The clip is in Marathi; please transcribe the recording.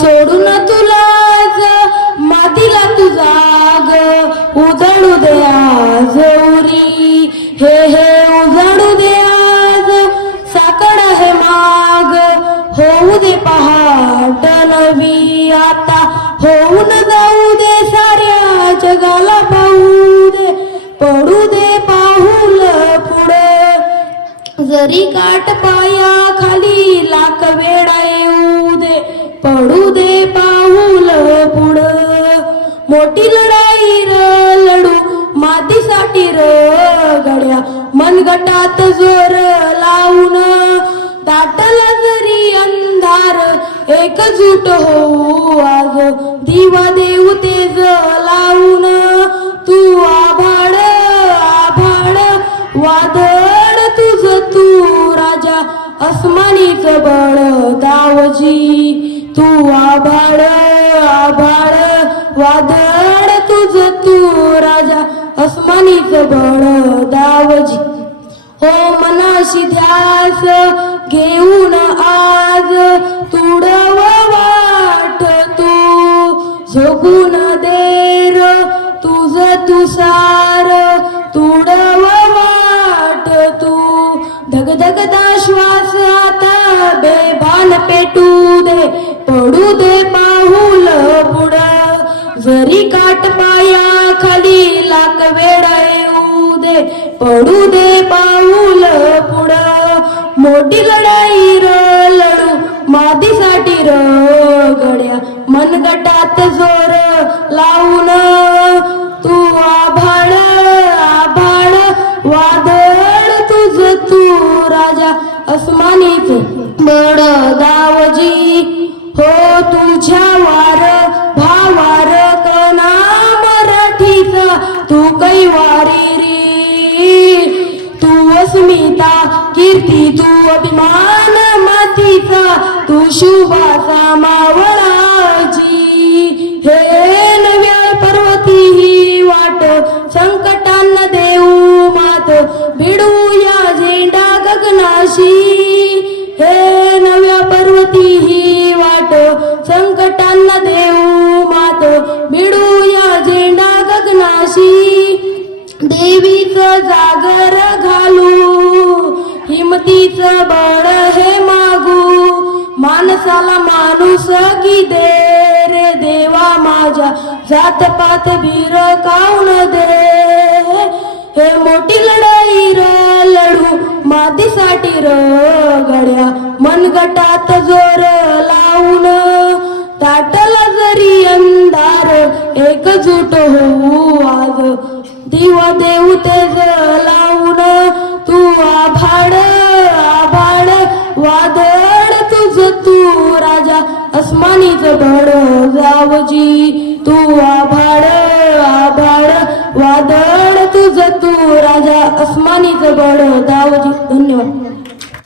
सोडून तुला मातीला तुझा ग उजळू दे आज उरी. हे हे उजळू दे आज. साकड हे माग. होऊ दे पहाट नवी. आता होऊन जाऊ दे साऱ्या जगाला पाहू दे. पडू दे पाहुल पुढे. जरी काट पाया खाली लाख वेळा पडू दे पाहुल पुढं. मोठी लढाई र लढू मातीसाठी र गड्या. मनगटात जोर लावून दाटला जरी अंधार एकजूट होऊ आज दिवा देऊ तेज लावून तू आभाळ आभाळ वादळ तुझ तू राजा. अस्मानीच बळ दावजी. तू आभाळ आभाळ वादळ तुझ तू राजा अस्मानीच बळ दावजी. हो मनाशी ध्यास घेऊन आज तुडव वाट तू झोपून देर तुझ तुसार तुडव वाट तू. धगधगदा श्वास आता बेभान पेटू. लाख वेळा येऊ दे पडू दे पाऊल पुढ. मोठी लढाई र लढू मादीसाठी र गड्या. मनगटात जोर लावून तू आभाळ आभाळ. वादळ तुझ तू राजा अस्मानीचे बड दावजी हो तुझ्या वार तू रे. तू अस्मिता कीर्ती तू अभिमान मातीचा तू शुभाचा मावळाजी जागर घालू. हिमतीचं बळ हे मागू. माणसाला माणूस की दे रे देवा माझ्या. जात पात भीर काऊन दे? हे मोठी लढाई र लढू. मातीसाठी र गड्या मनगटात जोर लावून ताटला जरी अंधार एकजूट होऊ आज दिवा देऊ तेज राजा अस्मानीच बळ जावजी तू